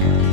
Thank mm -hmm. you.